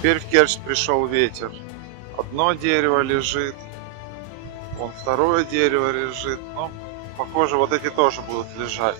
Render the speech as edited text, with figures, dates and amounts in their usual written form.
Теперь в Керчь пришел ветер. Одно дерево лежит, вон второе дерево лежит. Ну, похоже, вот эти тоже будут лежать.